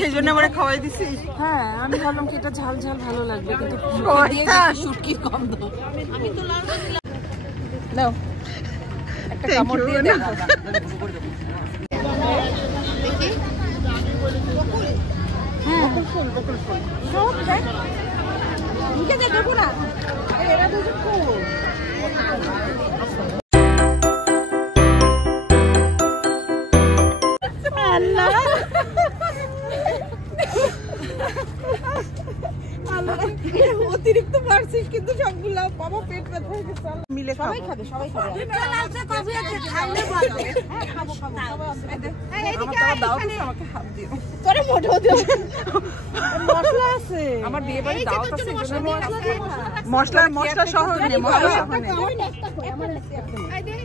সেই জন্য আমরা খাওয়াই দিছিস। হ্যাঁ আমি ভাবলাম কি এটা ঝাল ঝাল ভালো লাগবে, কিন্তু শুটকির গন্ধ। আমি তো লাল নাও একটা কামড় দিয়ে দাও। দেখি হ্যাঁ বকুল ফুল সব দেখ নিচে দেখো না, এরা দুজন ফুল। আল্লাহ অতিরিক্ত পারছিস কিন্তু সবগুলা বাবা পেট ব্যথা হয়ে গেছে। মিলে সবাই খাবে, সবাই খাবে। লালচা কফি আছে খাইলে ভালো। হ্যাঁ খাবো খাবো এই এদিকে দাও তো আমাকে হাত দিও। তোরে মোটেও দিও মশলা আছে আমার বিয়ে বাড়ি দাওয়াত আছে, মশলা মশলা সহ নে, মশলা সহ নে। আমার এই দে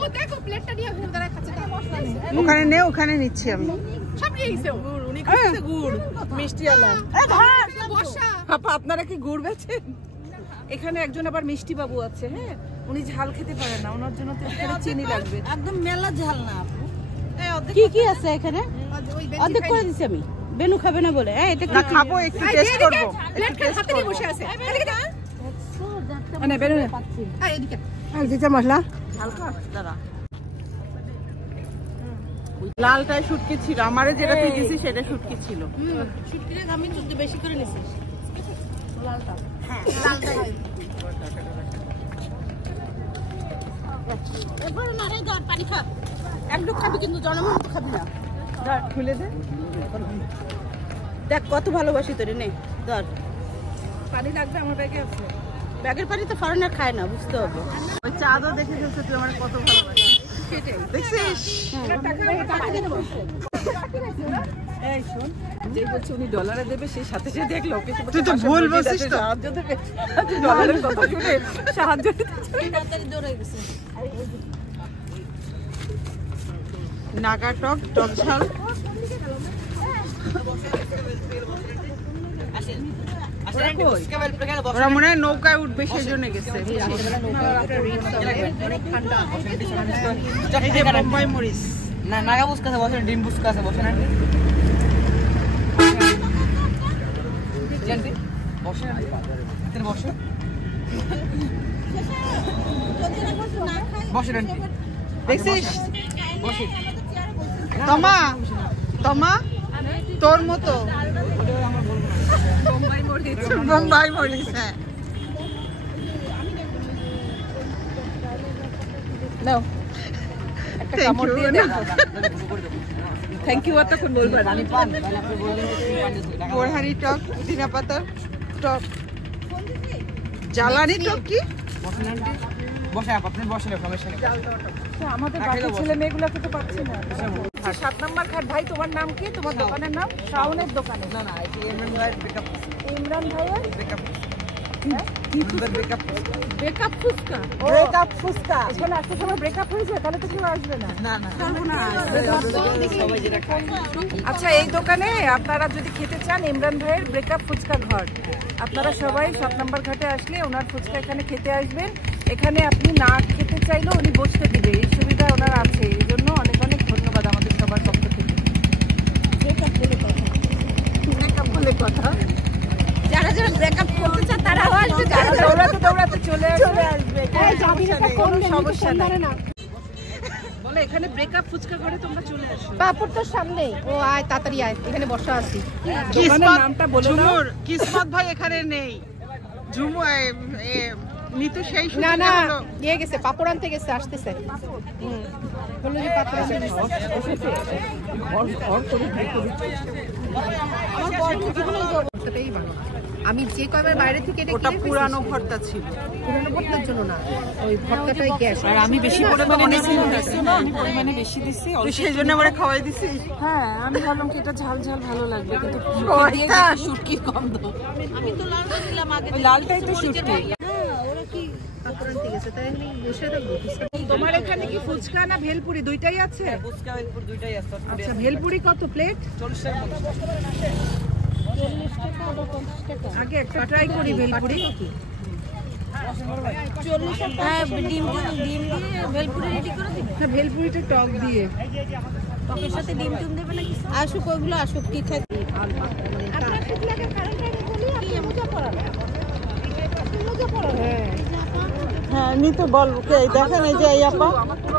ও দেখো প্লেটটা নিয়ে ঘুরে দাঁড়া খাচ্ছে, মশলা নেই ওখানে নে, ওখানে নিচ্ছি আমি সব নিয়ে এসে। গুড় উনি খাচ্ছে, গুড় মিষ্টি আলা। এ ধর বসা আপা, আপনারা কি গুড় বেচেন? এখানে একজন আবার মিষ্টি বাবু আছে, হ্যাঁ উনি ঝাল খেতে পারে না, ওনার জন্য তো এখানে চিনি লাগবে। একদম মেলা ঝাল না আপু। কি কি আছে এখানে? অর্ধেক করে দিছি আমি, বেনু খাবে না বলে। এটা কি খাবো, একটু টেস্ট করব। প্লেটটা হাতে নিয়ে বসে আছে, এদিকে দাও মানে বেনু পাচ্ছি। এই এদিকে আর দিতে মশলা হালকা দাঁড়া। লালটাই শুটকি ছিল, আমারে যেটা তুই দিছিস সেটা শুটকি ছিল। শুটকিটা আমি একটু বেশি করে নিছিস লালটা। হ্যাঁ লালটা এরপর মারে ধর পানি খা, একটু খাবি কিন্তু জনমন খাবি না। ধর খুলে দে, দেখ কত ভালোবাসি তোরে। নে ধর পানি লাগবে, আমার ব্যাগে আছে। ব্যাগের পানি তো ফরেনার খায় না, বুঝতে হবে। ওই চাঁদও দেখে ফেলছে তুই আমার কত ভালোবাসিস, দেখছিস? এই শোন, যে বলছে উনি ডলারে দেবে, সেই সাথে সাথে দেখলো তুই তো ভুল বলছিস, তো সাহায্য দেবে। ডলারের কথা শুনে সাহায্য তাড়াতাড়ি দৌড়াই গেছে। নাগা টক টক ঝাল। ওরা মনে হয় নৌকায় উঠবে, সেই জন্য গেছে। বোম্বাই মরিচ না, নাগা বুসকা আছে বসে, ডিম বুসকা আছে বসে না, বসে বসে বসে দেখছিস? তোমা তোমা তোর মতো বোম্বাই মরিচ। হ্যাঁ নাও একটা কামড় দিয়ে দাও। Thank you. আর তখন বলবো রানী পান বোরহানি টক, পুদিনা পাতার টক, জ্বালানি টক। কি বসে আপনি বসে সমস্যা নেই, আমাদের বাকি ছেলে মেয়েগুলোকে তো পাচ্ছি না। 7 নম্বর ঘাট। ভাই তোমার নাম কি? তোমার দোকানের নাম? শাওনের দোকানে? না না, ইমরান ভাইয়ের ব্রেকআপ। ইমরান ভাইয়ের breakup. Breakup fuchka. Breakup fuchka. এখানে একটা সময় ব্রেকআপ হয়েছে, তাহলে তো কেউ আসবে না। না না সবাই যেটা খায়। আচ্ছা এই দোকানে আপনারা যদি খেতে চান, ইমরান ভাইয়ের ব্রেকআপ ফুচকা ঘর, আপনারা সবাই 7 নম্বর ঘাটে আসলে ওনার ফুচকা এখানে খেতে আসবেন। এখানে আপনি না খেতে চাইলেও উনি বসতে দিবে, এই সুবিধা ওনার আছে। এই জন্য অনেক অনেক ধন্যবাদ আমাদের সবার পক্ষ থেকে। ব্রেকআপ বলে কথা, ব্রেকআপ বলে কথা। যারা যারা ব্রেকআপ করতে চান তারাও আসবে, যারা দৌড়াতে দৌড়াতে চলে আসবে। কোনো সমস্যা নেই। বলে এখানে ব্রেকআপ ফুচকা করে তোমরা চলে আসো। পাপড় তো সামনে। ও আয় তাড়াতাড়ি আয়, এখানে বসা আছি। কিসমত নামটা বলে দাও। কিসমত ভাই এখানে নেই। ঝুমু নিতু সেই শুনে না না নিয়ে গেছে, পাপড় আনতে গেছে, আসতেছে। বললো যে পাপড় আনতে গেছে। আমি যে কয়বার বাইরে থেকে এটা ওটা পুরানো ভর্তা ছিল, পুরানো ভর্তার জন্য না, ওই ভর্তাটাই গ্যাস। আর আমি বেশি পরিমাণে বেশি দিছি, সেই জন্য আমরা খাওয়াই দিছি। হ্যাঁ আমি ভাবলাম কি এটা ঝাল ঝাল ভালো লাগবে, কিন্তু শুটকির গন্ধ। আমি তো লাল দিলাম আগে, লালটাই তো শুটকি। ওরা কি পাপড় আনতে গেছে, তাই আমি বসে থাকবো। তোমার এখানে কি ফুচকা না ভেলপুরি দুইটাই আছে? ফুচকা ভেলপুরি দুইটাই আছে। আচ্ছা ভেলপুরি কত প্লেট? 40 টাকা। 40 টাকা বা 50 টাকা। আগে একটা ট্রাই করি ভেলপুরি। 40 টাকা। হ্যাঁ ডিম দিয়ে ভেলপুরি রেডি করে দিন। না ভেলপুরিটা টক দিয়ে। টকের সাথে ডিম টিম দেবে না কিছু? আসুক ওইগুলো আসুক, কি খাই আপনার ঠিক লাগে কারেন্ট আগে বলি আপনি মোজা পরাবেন। মোজা পরাবেন হ্যাঁ নিতু বল কে দেখেন এই যে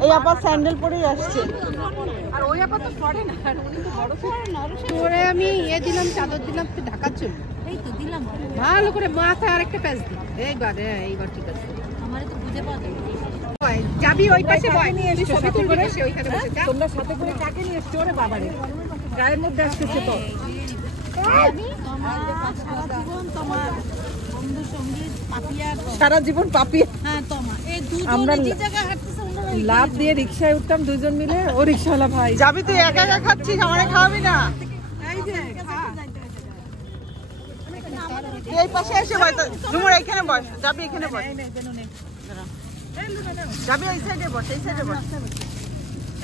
এই আপা স্যান্ডেল পরেই আসছে। আর ওই আপা তো পরে না, আর উনি তো বড় পরে না। পরে আমি দিলাম, চাদর দিলাম তো ঢাকার জন্য। এই তো দিলাম ভালো করে মাথায় আরেকটা প্যাচ দিই। এইবার ঠিক আছে। আমারে তো বুঝে পাওয়া যায়। যাবি ওই পাশে বয়, তুই ছবি তুলবি বসে ওইখানে বসে যা। তোমরা সাথে করে কাকে নিয়ে এসছো রে বাবারে, গায়ের মধ্যে আসতেছে তো। আমি তোমার সারা জীবন তোমার বন্ধু সঙ্গী পাপিয়া, সারা জীবন পাপিয়া। হ্যাঁ তোমার এই দুজন আমরা যে জায়গা হাঁটতেছে ওনারা লাভ দিয়ে রিকশায় উঠতাম দুজন মিলে, ও রিকশাওয়ালা ভাই। যাবি তুই একা একা খাচ্ছিস, আমারে খাওয়াবি না? এই যে এই পাশে এসে বস, ঝুমুর এইখানে বস, যাবি এখানে বস, যাবি এই সাইডে বস, এই সাইডে বস।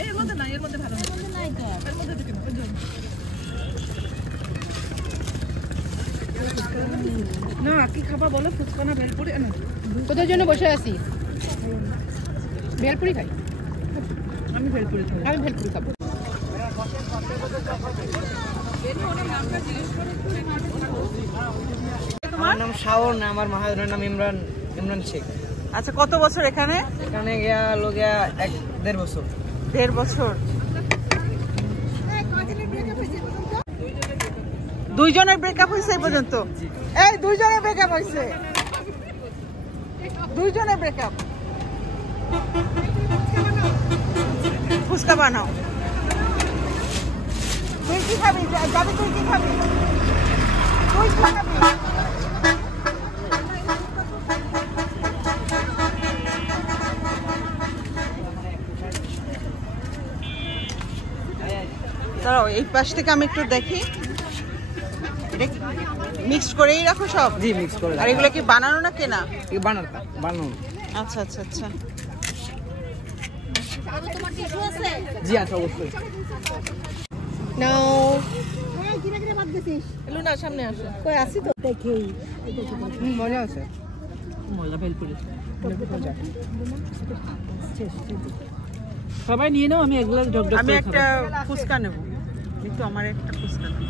এর মধ্যে না, এর মধ্যে ভালো না, নাই তো এর মধ্যে ঢুকে না, না কি খাবা বলো? ফুচকা না ভেলপুরি? না তোদের জন্য বসে আছি, ভেলপুরি খাই। আমি ভেলপুরি খাবো। আমি ভেলপুরি খাবো। আমার নাম শাওন, আমার মাহাজনের নাম ইমরান শেখ। আচ্ছা কত বছর এখানে? এখানে গিয়া 1.5 বছর। 1.5 বছর। দুইজনের ব্রেকআপ হয়েছে এই পর্যন্ত? এই দুইজনের ব্রেকআপ হয়েছে, দুইজনের ব্রেকআপ। ফুচকা বানাও। তুই কি খাবি? যাবি তুই কি খাবি? তুই কি খাবি? দাঁড়াও এই পাশ থেকে আমি একটু দেখি। মিক্সড করেই রাখো সব? জি মিক্স করে। আর এগুলো কি বানানো না কেনা? এই বানানো। আচ্ছা আচ্ছা আচ্ছা। তোমার টিস্যু আছে? জি আছে অবশ্যই। নাও এই কিনে কিনে বাদ দিছিস? এলো না, সামনে আসো। কই আসি তো দেখেই। মজা আছে। মজা ভেলপুরি। সবাই নিয়ে নাও, আমি এক গ্লাস ঢক ঢক। আমি একটা ফুচকা নেব, একটু আমার একটা ফুচকা দাও।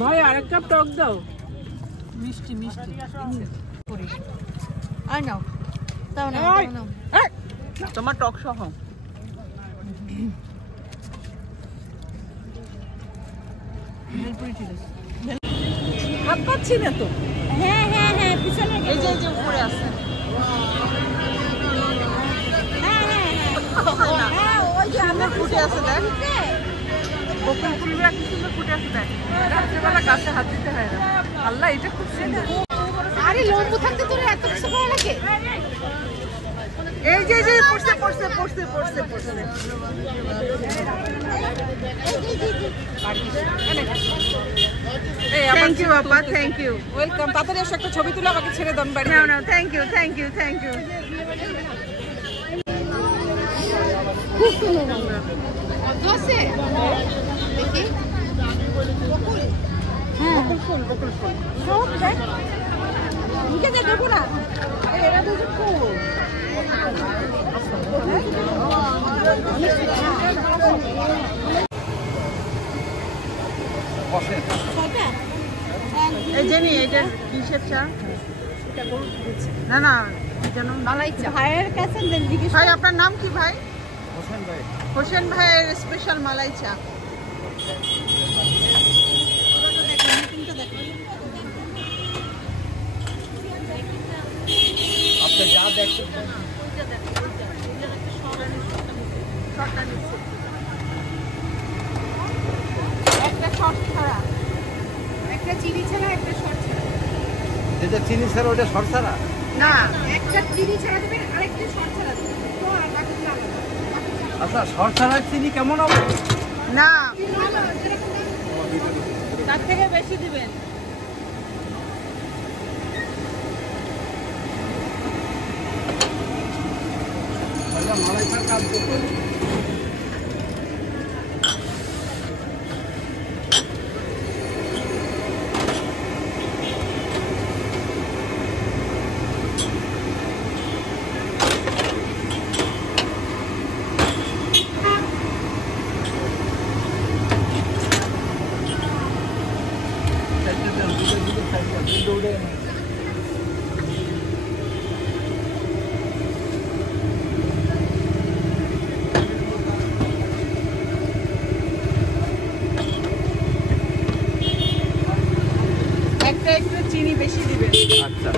ভাই আরেক কাপ টক দাও, মিষ্টি মিষ্টি। আর নাও তাও না নাও। তোমার টক সহ। হাত পাচ্ছি না তো। হ্যাঁ হ্যাঁ হ্যাঁ পিছনে এই যে উপরে আছে। হ্যাঁ হ্যাঁ হ্যাঁ ওই যে সুন্দর ফুটে আছে দেখ, বকুল ফুলগুলা কি সুন্দর ফুটে আছে দেখ। রাত্রেবেলা গাছে হাত দিতে হয় না। আল্লাহ এটা খুব সুন্দর। আরে লম্বু থাকতে তোর এত কিছু ভালো লাগে? এই যে পড়ছে পড়ছে পড়ছে পড়ছে পড়ছে। থ্যাংক ইউ আপা, থ্যাংক ইউ, ওয়েলকাম। তাড়াতাড়ি এসে একটা ছবি তুলে আমাকে ছেড়ে দাও বাড়ি। নাও নাও, thank you thank you thank you. খুব সুন্দর আছে। দেখি হ্যাঁ বকুল ফুল, বকুল ফুল। সব দেখ নিকে দে দেখো না এরা দুটো ফুল। ছয়টা এই জানি এটা কিসের চা? না না যেন মালাই চা। ভাইয়ের কাছে জিজ্ঞেস ভাই আপনার নাম কি ভাই? হোসেন ভাই। হোসেন ভাইয়ের স্পেশাল মালাই চা। আপনি যা দেখছেন একটা শর্ট ছাড়া, একটা চিনি ছাড়া, একটা শর্ট ছাড়া। যেটা চিনি ছাড়া ওটা শর্ট ছাড়া। না একটা চিনি ছাড়া দেবেন, আরেকটা শর্ট ছাড়া দেবেন। তো আর বাকিগুলো আলাদা। আচ্ছা শর্ট ছাড়া চিনি কেমন হবে? না ভালো, যেরকম তার থেকে বেশি দিবেন। মালাই ছাড়া কাজ করতে এই একটা একটু চিনি বেশি দিবেন, আচ্ছা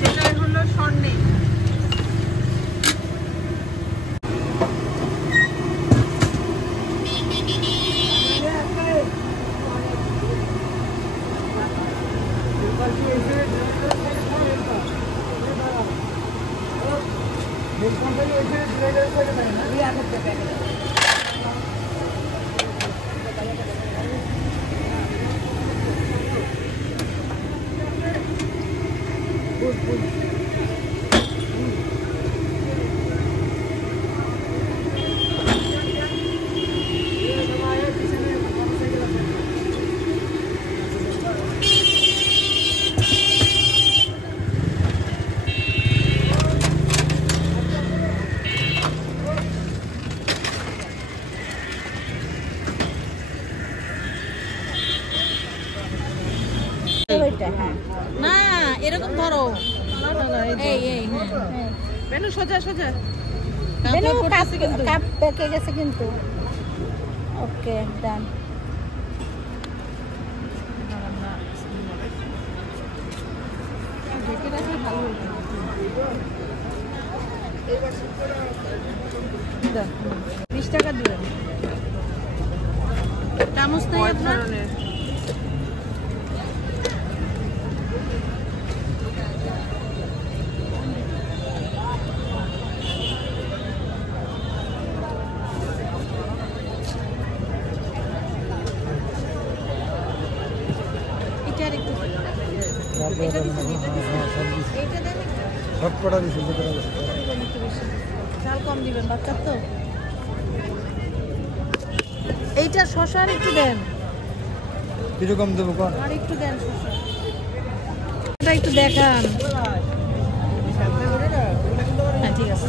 যেটা হলো স্বর্ণে। না এরকম ধরো, না না না, এই এই হ্যাঁ বেনু সোজা সোজা। বেনু কাপ পেকে গেছে কিন্তু। ওকে ডান। ঢেকে রাখলে ভালো হবে। 20 টাকা দিবেন। চামচ নাই আপনার? ধরনের এটার একটু এটা দিছেন, এটা দিছেন। এইটা দেন একটু। সব কটা দিছি এটা দিবেন একটু বেশি। ঝাল কম দিবেন বাচ্চার তো। এইটা শসার একটু দেন, কিরকম দেবো কর আর একটু দেন শসা। এটা একটু দেখান। হ্যাঁ ঠিক আছে।